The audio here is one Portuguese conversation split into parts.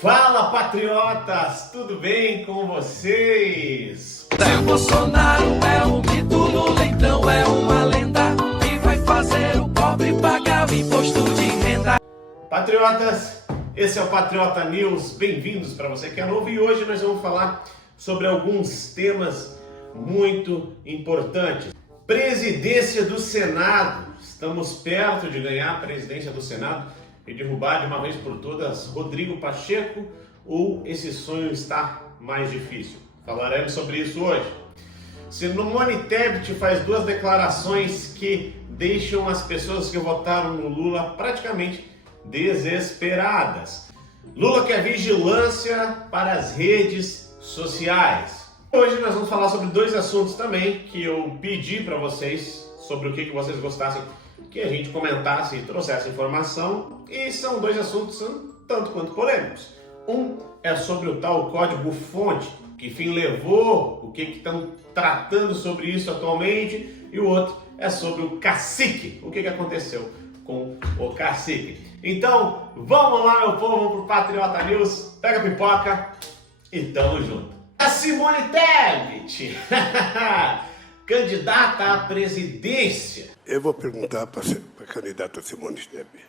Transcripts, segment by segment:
Fala, patriotas! Tudo bem com vocês? Se o Bolsonaro é um mito, Lula então é uma lenda e vai fazer o pobre pagar o imposto de renda. Patriotas, esse é o Patriota News. Bem-vindos para você que é novo e hoje nós vamos falar sobre alguns temas muito importantes. Presidência do Senado. Estamos perto de ganhar a presidência do Senado e derrubar de uma vez por todas Rodrigo Pacheco, ou esse sonho está mais difícil? Falaremos sobre isso hoje. Simone Tebet faz duas declarações que deixam as pessoas que votaram no Lula praticamente desesperadas. Lula quer vigilância para as redes sociais. Hoje nós vamos falar sobre dois assuntos também que eu pedi para vocês, sobre o que vocês gostassem que a gente comentasse e trouxesse informação, e são dois assuntos tanto quanto polêmicos. Um é sobre o tal código-fonte, que fim levou, o que estão tratando sobre isso atualmente, e o outro é sobre o cacique, o que aconteceu com o cacique. Então, vamos lá, meu povo, pro Patriota News, pega a pipoca e tamo junto. A Simone Tebet, candidata à presidência. Eu vou perguntar para a candidata Simone Tebet.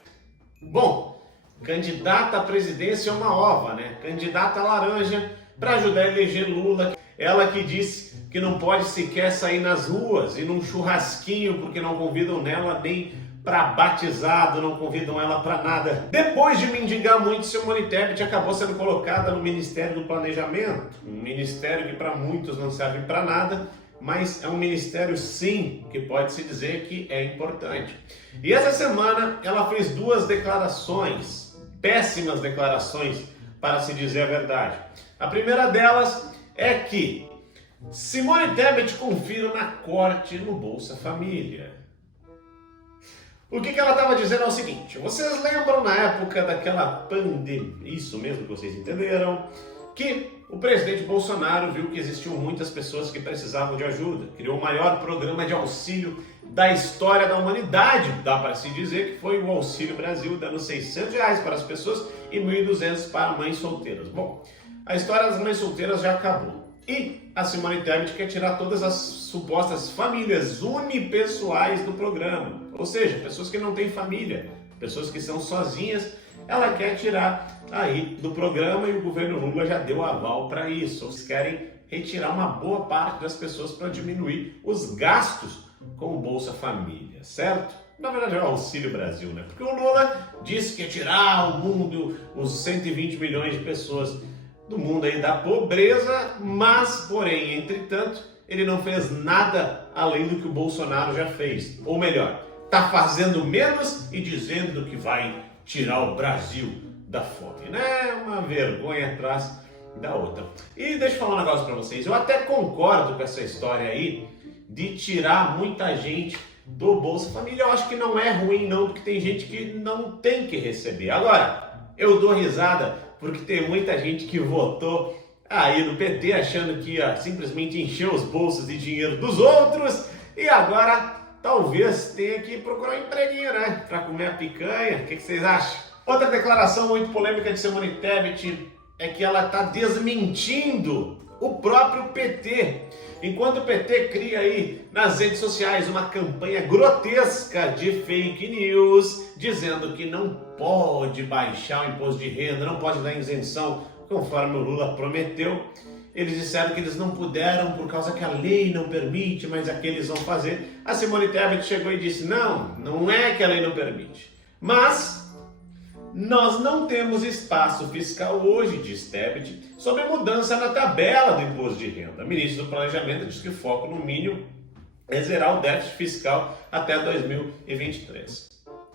Bom, candidata à presidência é uma ova, né? Candidata laranja para ajudar a eleger Lula. Ela que disse que não pode sequer sair nas ruas e num churrasquinho porque não convidam nela nem para batizado, não convidam ela para nada. Depois de mendigar muito, Simone Tebet acabou sendo colocada no Ministério do Planejamento, um ministério que para muitos não serve para nada, mas é um ministério sim, que pode-se dizer que é importante. E essa semana ela fez duas declarações, péssimas declarações, para se dizer a verdade. A primeira delas é que Simone Tebet confirma corte no Bolsa Família. O que ela estava dizendo é o seguinte: vocês lembram na época daquela pandemia, isso mesmo que vocês entenderam, que o presidente Bolsonaro viu que existiam muitas pessoas que precisavam de ajuda, criou o maior programa de auxílio da história da humanidade, dá para se dizer que foi o Auxílio Brasil, dando R$600 para as pessoas e R$1.200 para mães solteiras. Bom, a história das mães solteiras já acabou. E a Simone Tebet quer tirar todas as supostas famílias unipessoais do programa, ou seja, pessoas que não têm família, pessoas que são sozinhas. Ela quer tirar aí do programa e o governo Lula já deu aval para isso. Eles querem retirar uma boa parte das pessoas para diminuir os gastos com o Bolsa Família, certo? Na verdade é o Auxílio Brasil, né? Porque o Lula disse que ia tirar o mundo, os 120 milhões de pessoas do mundo aí da pobreza, mas, porém, entretanto, ele não fez nada além do que o Bolsonaro já fez. Ou melhor, está fazendo menos e dizendo que vai tirar o Brasil da fome, né? Uma vergonha atrás da outra. E deixa eu falar um negócio para vocês. Eu até concordo com essa história aí de tirar muita gente do Bolsa Família. Eu acho que não é ruim não, porque tem gente que não tem que receber. Agora, eu dou risada porque tem muita gente que votou aí no PT achando que ia simplesmente encher os bolsos de dinheiro dos outros e agora talvez tenha que procurar um empreguinho, né? Para comer a picanha. O que vocês acham? Outra declaração muito polêmica de Simone Tebet é que ela está desmentindo o próprio PT. Enquanto o PT cria aí nas redes sociais uma campanha grotesca de fake news, dizendo que não pode baixar o imposto de renda, não pode dar isenção, conforme o Lula prometeu. Eles disseram que eles não puderam por causa que a lei não permite, mas é que eles vão fazer. A Simone Tebet chegou e disse: não é que a lei não permite, mas nós não temos espaço fiscal hoje, diz Tebet, sobre mudança na tabela do imposto de renda. A ministra do Planejamento diz que o foco no mínimo é zerar o déficit fiscal até 2023.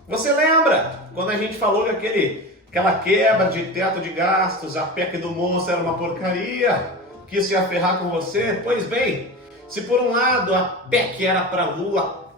Você lembra quando a gente falou que aquela quebra de teto de gastos, a PEC do monstro era uma porcaria, que isso ia ferrar com você? Pois bem, se por um lado a PEC era para Lula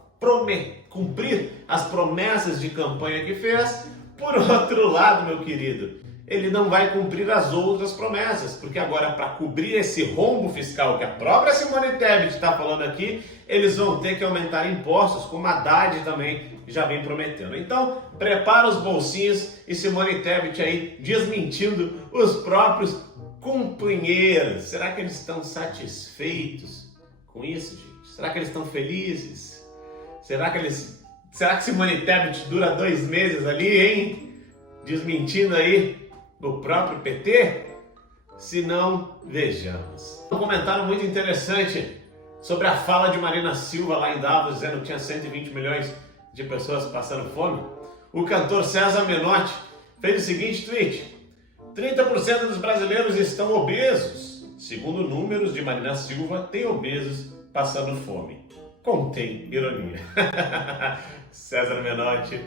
cumprir as promessas de campanha que fez, por outro lado, meu querido, ele não vai cumprir as outras promessas, porque agora para cobrir esse rombo fiscal que a própria Simone Tebet está falando aqui, eles vão ter que aumentar impostos, como a Haddad também já vem prometendo. Então, prepara os bolsinhos e Simone Tebet aí desmentindo os próprios companheiros. Será que eles estão satisfeitos com isso, gente? Será que eles estão felizes? Será que Simone Tebet dura 2 meses ali, hein? Desmentindo aí o próprio PT? Se não, vejamos. Um comentário muito interessante sobre a fala de Marina Silva lá em Davos, dizendo que tinha 120 milhões de pessoas passando fome. O cantor César Menotti fez o seguinte tweet: 30% dos brasileiros estão obesos. Segundo números de Marina Silva, tem obesos passando fome. Contém ironia. César Menotti,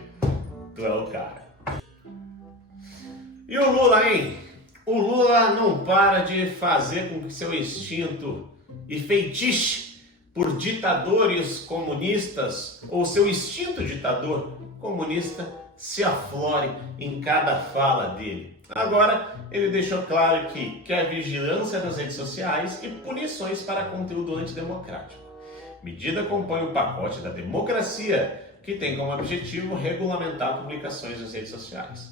tu é o cara. E o Lula, hein? O Lula não para de fazer com que seu instinto e feitiço por ditadores comunistas, ou seu instinto ditador comunista, se aflore em cada fala dele. Agora, ele deixou claro que quer vigilância nas redes sociais e punições para conteúdo antidemocrático. Medida compõe o pacote da democracia, que tem como objetivo regulamentar publicações nas redes sociais.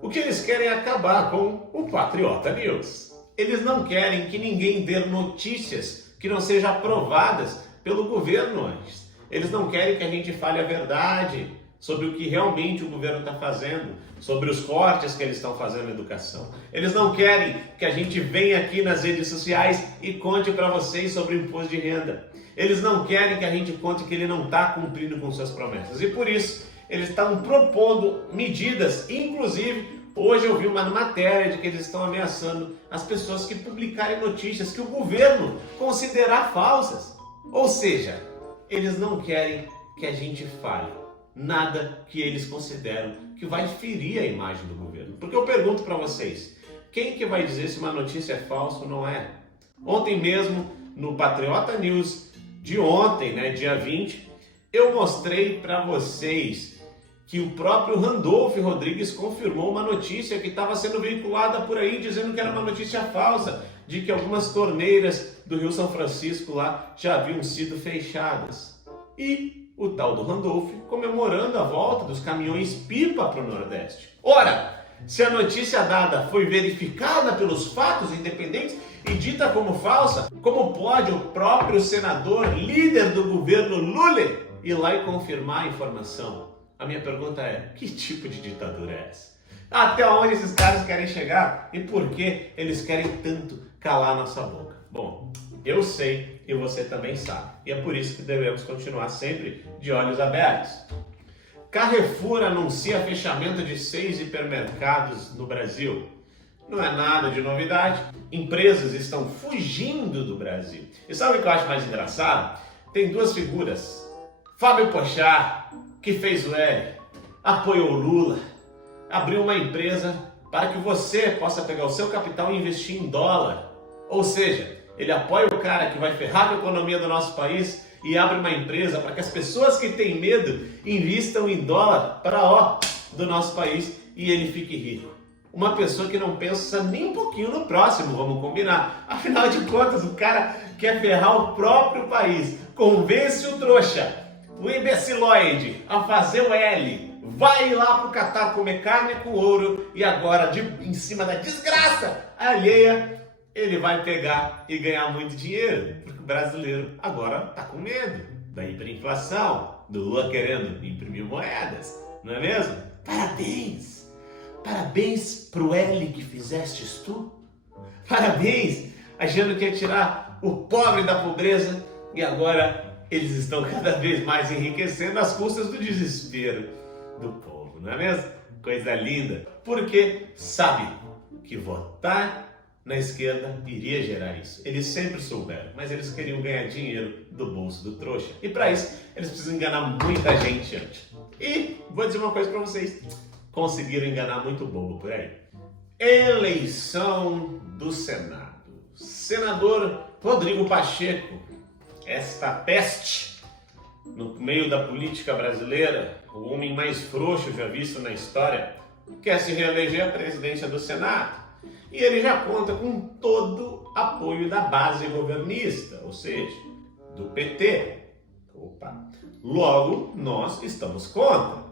O que eles querem é acabar com o Patriota News. Eles não querem que ninguém dê notícias que não sejam aprovadas pelo governo antes. Eles não querem que a gente fale a verdade sobre o que realmente o governo está fazendo, sobre os cortes que eles estão fazendo na educação. Eles não querem que a gente venha aqui nas redes sociais e conte para vocês sobre o imposto de renda. Eles não querem que a gente conte que ele não está cumprindo com suas promessas. E por isso, eles estão propondo medidas, inclusive, hoje eu vi uma matéria de que eles estão ameaçando as pessoas que publicarem notícias que o governo considerar falsas. Ou seja, eles não querem que a gente fale nada que eles consideram que vai ferir a imagem do governo. Porque eu pergunto para vocês, quem que vai dizer se uma notícia é falsa ou não é? Ontem mesmo, no Patriota News de ontem, né, dia 20, eu mostrei para vocês que o próprio Randolph Rodrigues confirmou uma notícia que estava sendo veiculada por aí, dizendo que era uma notícia falsa, de que algumas torneiras do Rio São Francisco lá já haviam sido fechadas. E o tal do Randolph comemorando a volta dos caminhões-pipa para o Nordeste. Ora, se a notícia dada foi verificada pelos fatos independentes e dita como falsa, como pode o próprio senador, líder do governo Lula, ir lá e confirmar a informação? A minha pergunta é, que tipo de ditadura é essa? Até onde esses caras querem chegar e por que eles querem tanto calar nossa boca? Bom, eu sei e você também sabe. E é por isso que devemos continuar sempre de olhos abertos. Carrefour anuncia fechamento de 6 hipermercados no Brasil. Não é nada de novidade. Empresas estão fugindo do Brasil. E sabe o que eu acho mais engraçado? Tem 2 figuras. Fábio Pochá, que fez o L, apoiou o Lula, abriu uma empresa para que você possa pegar o seu capital e investir em dólar. Ou seja, ele apoia o cara que vai ferrar a economia do nosso país e abre uma empresa para que as pessoas que têm medo investam em dólar para do nosso país e ele fique rico. Uma pessoa que não pensa nem um pouquinho no próximo, vamos combinar. Afinal de contas, o cara quer ferrar o próprio país. Convence o trouxa, o imbeciloide, a fazer o L. Vai lá pro Catar comer carne com ouro e agora, em cima da desgraça alheia, ele vai pegar e ganhar muito dinheiro. Porque o brasileiro agora tá com medo da hiperinflação, do Lula querendo imprimir moedas, não é mesmo? Parabéns! Parabéns pro L que fizestes tu. Parabéns, achando que ia tirar o pobre da pobreza e agora eles estão cada vez mais enriquecendo às custas do desespero do povo, não é mesmo? Coisa linda, porque sabe que votar na esquerda iria gerar isso. Eles sempre souberam, mas eles queriam ganhar dinheiro do bolso do trouxa. E para isso, eles precisam enganar muita gente antes. E vou dizer uma coisa para vocês, conseguiram enganar muito bobo por aí. Eleição do Senado. Senador Rodrigo Pacheco, esta peste no meio da política brasileira, o homem mais frouxo já visto na história, quer se reeleger à presidência do Senado. E ele já conta com todo o apoio da base governista, ou seja, do PT. Logo, nós estamos contra.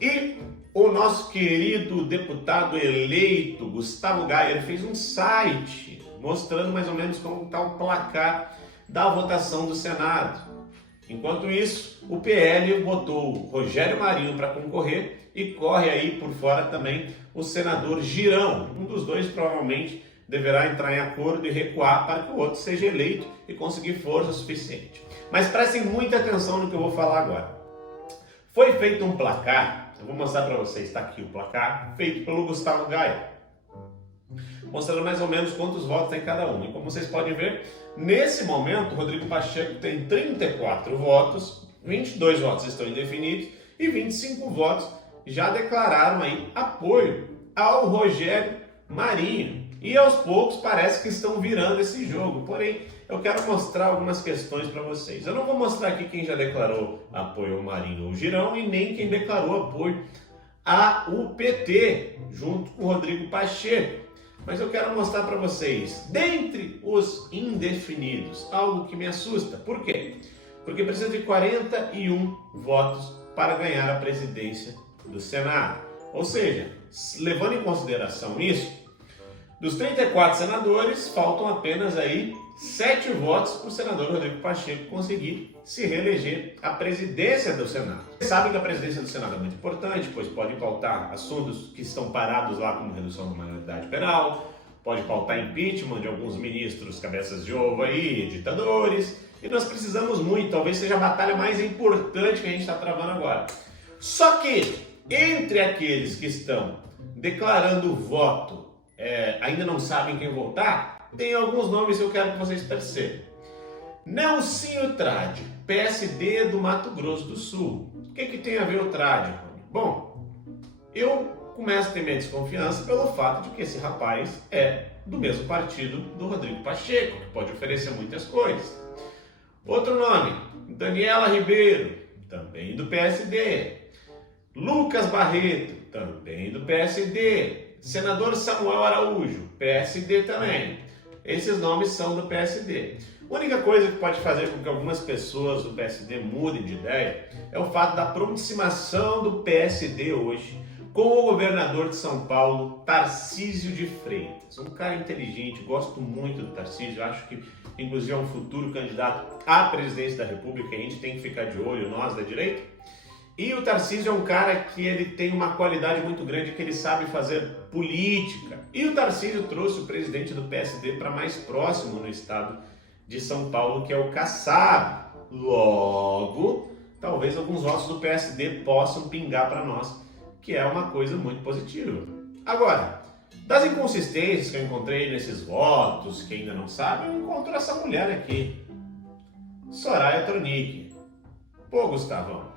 E o nosso querido deputado eleito, Gustavo Gayer, fez um site mostrando mais ou menos como está o placar da votação do Senado. Enquanto isso, o PL botou o Rogério Marinho para concorrer e corre aí por fora também o senador Girão. Um dos dois provavelmente deverá entrar em acordo e recuar para que o outro seja eleito e conseguir força suficiente. Mas prestem muita atenção no que eu vou falar agora. Foi feito um placar, eu vou mostrar para vocês, está aqui o placar, feito pelo Gustavo Gayer, mostrando mais ou menos quantos votos tem cada um. E como vocês podem ver, nesse momento, o Rodrigo Pacheco tem 34 votos, 22 votos estão indefinidos e 25 votos já declararam aí apoio ao Rogério Marinho. E aos poucos parece que estão virando esse jogo. Porém, eu quero mostrar algumas questões para vocês. Eu não vou mostrar aqui quem já declarou apoio ao Marinho ou Girão e nem quem declarou apoio ao PT, junto com o Rodrigo Pacheco. Mas eu quero mostrar para vocês, dentre os indefinidos, algo que me assusta. Por quê? Porque precisa de 41 votos para ganhar a presidência do Senado. Ou seja, levando em consideração isso, dos 34 senadores, faltam apenas aí 7 votos para o senador Rodrigo Pacheco conseguir se reeleger à presidência do Senado. Vocês sabem que a presidência do Senado é muito importante, pois pode pautar assuntos que estão parados lá, como redução da maioridade penal, pode pautar impeachment de alguns ministros cabeças de ovo aí, ditadores, e nós precisamos muito, talvez seja a batalha mais importante que a gente está travando agora. Só que, entre aqueles que estão declarando voto, ainda não sabem quem votar, tem alguns nomes que eu quero que vocês percebam. Nelsinho Trade, PSD do Mato Grosso do Sul. O que tem a ver o Trade, Rony? Bom, eu começo a ter minha desconfiança pelo fato de que esse rapaz é do mesmo partido do Rodrigo Pacheco, que pode oferecer muitas coisas. Outro nome, Daniela Ribeiro, também do PSD. Lucas Barreto, também do PSD. Senador Samuel Araújo, PSD também. Esses nomes são do PSD. A única coisa que pode fazer com que algumas pessoas do PSD mudem de ideia é o fato da aproximação do PSD hoje com o governador de São Paulo, Tarcísio de Freitas. Um cara inteligente, gosto muito do Tarcísio, acho que inclusive é um futuro candidato à presidência da República, a gente tem que ficar de olho, nós da direita. E o Tarcísio é um cara que ele tem uma qualidade muito grande, que ele sabe fazer política. E o Tarcísio trouxe o presidente do PSD para mais próximo no estado de São Paulo, que é o Kassab. Logo, talvez alguns votos do PSD possam pingar para nós, que é uma coisa muito positiva. Agora, das inconsistências que eu encontrei nesses votos, que ainda não sabem, eu encontro essa mulher aqui, Soraya Tronic. Pô, Gustavão,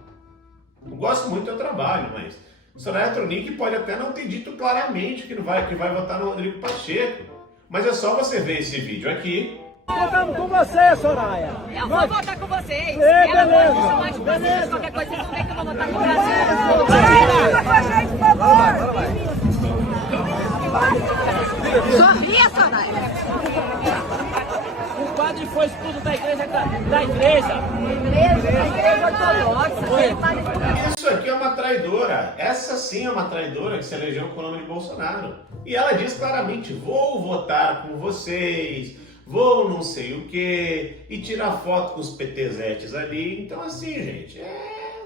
eu gosto muito do teu trabalho, mas Soraya Tronic pode até não ter dito claramente que vai votar no Rodrigo Pacheco. Mas é só você ver esse vídeo aqui. Votamos com você, Soraya. Eu vou votar com vocês. Beleza. Qualquer coisa, vocês não tem que eu vou votar com o Brasil. Vota com a gente, por favor. Sorria, Soraya. O padre foi expulso da igreja. Da igreja ortodoxa. Isso aqui é uma traidora. Essa sim é uma traidora que se elegeu com o nome de Bolsonaro. E ela diz claramente, vou votar com vocês, vou não sei o que, e tirar foto com os PTzetes ali. Então assim, gente,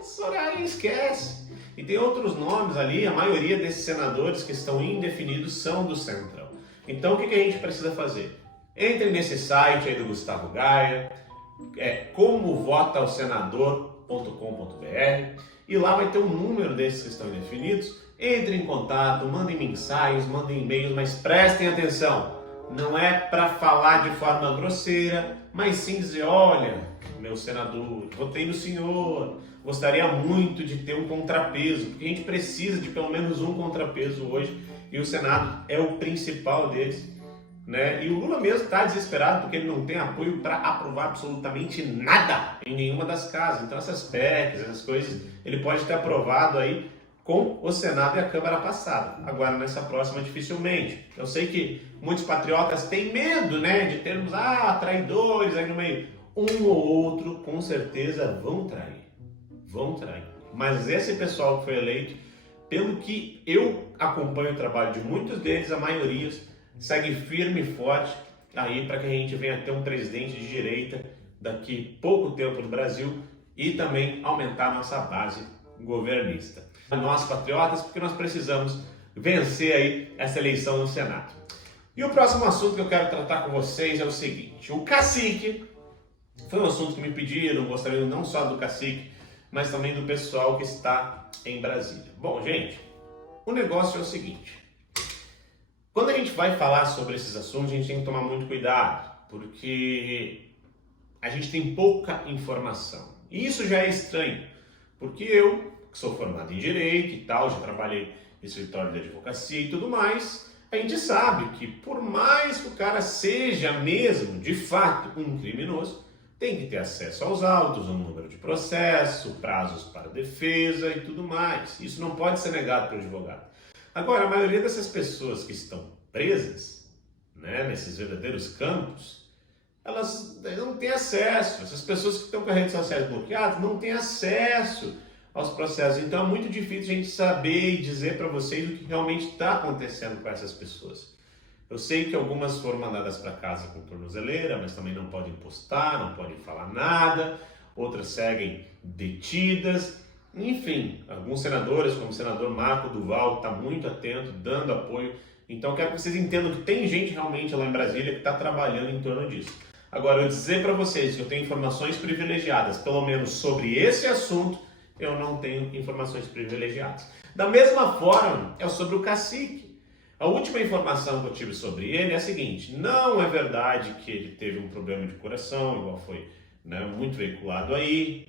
Soraya esquece. E tem outros nomes ali, a maioria desses senadores que estão indefinidos são do Centrão. Então o que a gente precisa fazer? Entre nesse site aí do Gustavo Gayer, comovotaosenador.com.br, e lá vai ter um número desses que estão indefinidos. Entre em contato, mandem mensagens, mandem e-mails, mas prestem atenção. Não é para falar de forma grosseira, mas sim dizer, olha, meu senador, votei no senhor, gostaria muito de ter um contrapeso, porque a gente precisa de pelo menos um contrapeso hoje, e o Senado é o principal deles, né? E o Lula mesmo está desesperado porque ele não tem apoio para aprovar absolutamente nada em nenhuma das casas. Então essas PECs, essas coisas, ele pode ter aprovado aí com o Senado e a Câmara passada. Agora, nessa próxima, dificilmente. Eu sei que muitos patriotas têm medo, né, de termos traidores aí no meio. Um ou outro, com certeza, vão trair. vão trair. Mas esse pessoal que foi eleito, pelo que eu acompanho o trabalho de muitos deles, a maioria segue firme e forte aí para que a gente venha ter um presidente de direita daqui pouco tempo no Brasil e também aumentar a nossa base governista. Nós patriotas, porque nós precisamos vencer aí essa eleição no Senado. E o próximo assunto que eu quero tratar com vocês é o seguinte: o cacique foi um assunto que me pediram, gostaria não só do cacique, mas também do pessoal que está em Brasília. Bom, gente, o negócio é o seguinte: quando a gente vai falar sobre esses assuntos, a gente tem que tomar muito cuidado, porque a gente tem pouca informação. E isso já é estranho, porque eu, que sou formado em Direito e tal, já trabalhei em escritório de advocacia e tudo mais, a gente sabe que por mais que o cara seja mesmo, de fato, um criminoso, tem que ter acesso aos autos, ao número de processo, prazos para defesa e tudo mais. Isso não pode ser negado para o advogado. Agora, a maioria dessas pessoas que estão presas, né, nesses verdadeiros campos, elas não têm acesso. Essas pessoas que estão com as redes sociais bloqueadas não têm acesso aos processos. Então é muito difícil a gente saber e dizer para vocês o que realmente está acontecendo com essas pessoas. Eu sei que algumas foram mandadas para casa com tornozeleira, mas também não podem postar, não podem falar nada. Outras seguem detidas. Enfim, alguns senadores, como o senador Marco Duval, está muito atento, dando apoio. Então eu quero que vocês entendam que tem gente realmente lá em Brasília que está trabalhando em torno disso. Agora, eu dizer para vocês que eu tenho informações privilegiadas, pelo menos sobre esse assunto, eu não tenho informações privilegiadas. Da mesma forma, é sobre o cacique. A última informação que eu tive sobre ele é a seguinte: não é verdade que ele teve um problema de coração, igual foi, né, muito veiculado aí,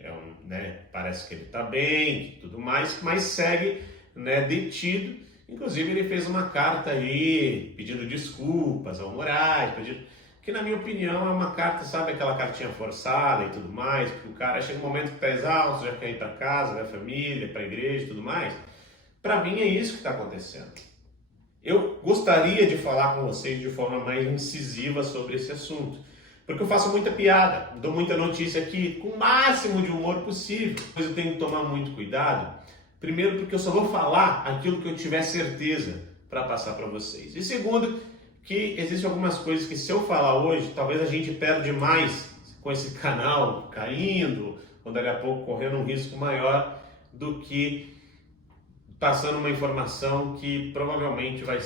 parece que ele está bem e tudo mais, mas segue, né, detido. Inclusive ele fez uma carta aí pedindo desculpas ao Moraes, que na minha opinião é uma carta, sabe, aquela cartinha forçada e tudo mais, que o cara chega um momento que está exausto, já quer ir para casa, vai família, para a igreja e tudo mais. Para mim é isso que está acontecendo. Eu gostaria de falar com vocês de forma mais incisiva sobre esse assunto, porque eu faço muita piada, dou muita notícia aqui com o máximo de humor possível, mas eu tenho que tomar muito cuidado. Primeiro, porque eu só vou falar aquilo que eu tiver certeza para passar para vocês. E segundo, que existem algumas coisas que se eu falar hoje, talvez a gente perde mais com esse canal caindo, ou daqui a pouco correndo um risco maior do que passando uma informação que provavelmente vai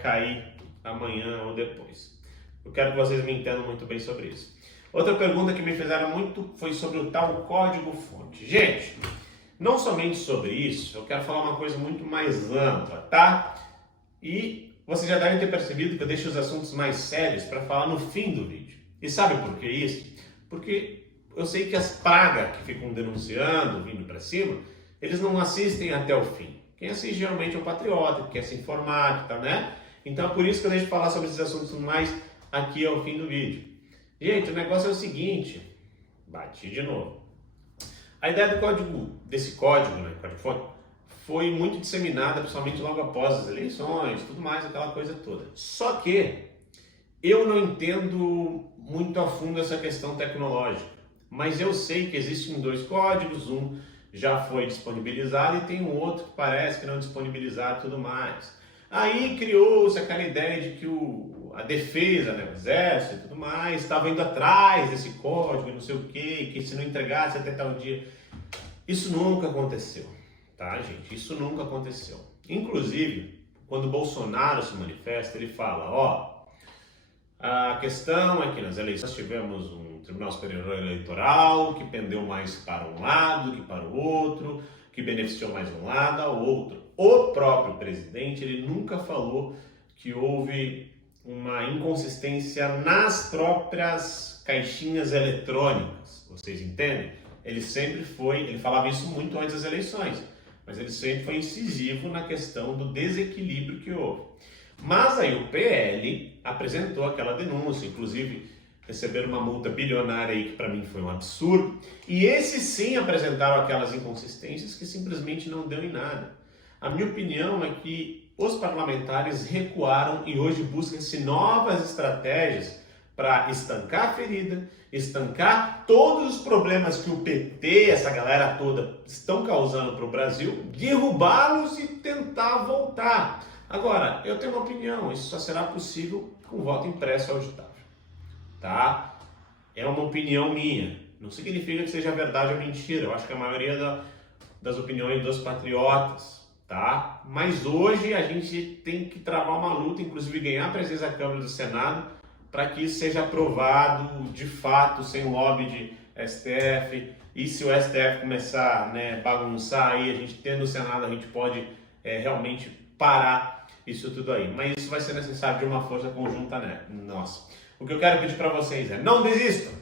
cair amanhã ou depois. Eu quero que vocês me entendam muito bem sobre isso. Outra pergunta que me fizeram muito foi sobre o tal código-fonte. Gente, não somente sobre isso, eu quero falar uma coisa muito mais ampla, tá? E vocês já devem ter percebido que eu deixo os assuntos mais sérios para falar no fim do vídeo. E sabe por que isso? Porque eu sei que as pragas que ficam denunciando, vindo para cima, eles não assistem até o fim. Quem assiste geralmente é o patriota, que quer se informar, tá, né? Então é por isso que eu deixo de falar sobre esses assuntos mais aqui ao fim do vídeo. Gente, o negócio é o seguinte, bati de novo. A ideia desse código, né, código-fonte, foi muito disseminada, principalmente logo após as eleições, tudo mais, aquela coisa toda. Só que eu não entendo muito a fundo essa questão tecnológica, mas eu sei que existem dois códigos, um já foi disponibilizado e tem um outro que parece que não disponibilizado e tudo mais. Aí criou-se aquela ideia de que a defesa, né, o exército e tudo mais, estava indo atrás desse código e não sei o quê, que se não entregasse até tal dia. Isso nunca aconteceu, tá, gente? Isso nunca aconteceu. Inclusive, quando Bolsonaro se manifesta, ele fala, a questão é que nas eleições tivemos um Tribunal Superior Eleitoral que pendeu mais para um lado que para o outro, que beneficiou mais um lado ao outro. O próprio presidente, ele nunca falou que houve uma inconsistência nas próprias caixinhas eletrônicas, vocês entendem? Ele falava isso muito antes das eleições, mas ele sempre foi incisivo na questão do desequilíbrio que houve. Mas aí o PL apresentou aquela denúncia, inclusive receberam uma multa bilionária aí que para mim foi um absurdo, e esses sim apresentaram aquelas inconsistências que simplesmente não deu em nada. A minha opinião é que os parlamentares recuaram e hoje buscam-se novas estratégias para estancar a ferida, estancar todos os problemas que o PT, essa galera toda, estão causando para o Brasil, derrubá-los e tentar voltar. Agora, eu tenho uma opinião, isso só será possível com voto impresso auditável, tá? É uma opinião minha, não significa que seja verdade ou mentira, eu acho que a maioria das opiniões dos patriotas, tá? Mas hoje a gente tem que travar uma luta, inclusive ganhar a presença da Câmara e do Senado, para que isso seja aprovado de fato, sem lobby de STF, e se o STF começar a bagunçar aí, a gente tendo o Senado, a gente pode realmente parar isso tudo aí. Mas isso vai ser necessário de uma força conjunta, né? Nossa. O que eu quero pedir para vocês é, não desistam,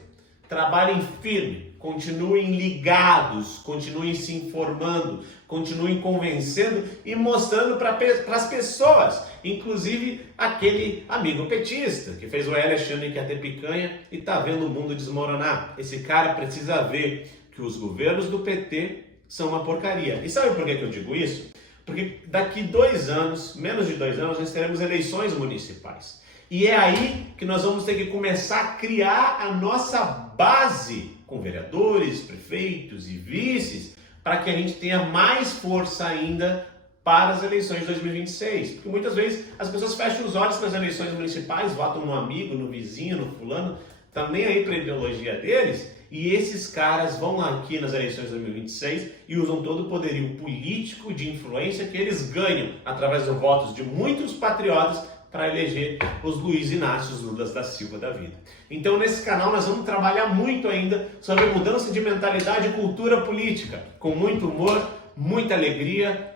trabalhem firme, continuem ligados, continuem se informando, continuem convencendo e mostrando para as pessoas, inclusive aquele amigo petista que fez o L achando que ia ter picanha e tá vendo o mundo desmoronar. Esse cara precisa ver que os governos do PT são uma porcaria. E sabe por que eu digo isso? Porque daqui 2 anos, menos de 2 anos, nós teremos eleições municipais. E é aí que nós vamos ter que começar a criar a nossa base com vereadores, prefeitos e vices, para que a gente tenha mais força ainda para as eleições de 2026. Porque muitas vezes as pessoas fecham os olhos nas eleições municipais, votam no amigo, no vizinho, no fulano, estão nem aí para a ideologia deles, e esses caras vão aqui nas eleições de 2026 e usam todo o poderio político de influência que eles ganham através dos votos de muitos patriotas para eleger os Luiz Inácio Lula da Silva da vida. Então nesse canal nós vamos trabalhar muito ainda sobre mudança de mentalidade e cultura política, com muito humor, muita alegria,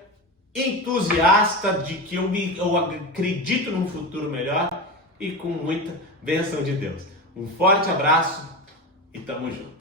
entusiasta de que eu acredito num futuro melhor e com muita bênção de Deus. Um forte abraço e tamo junto.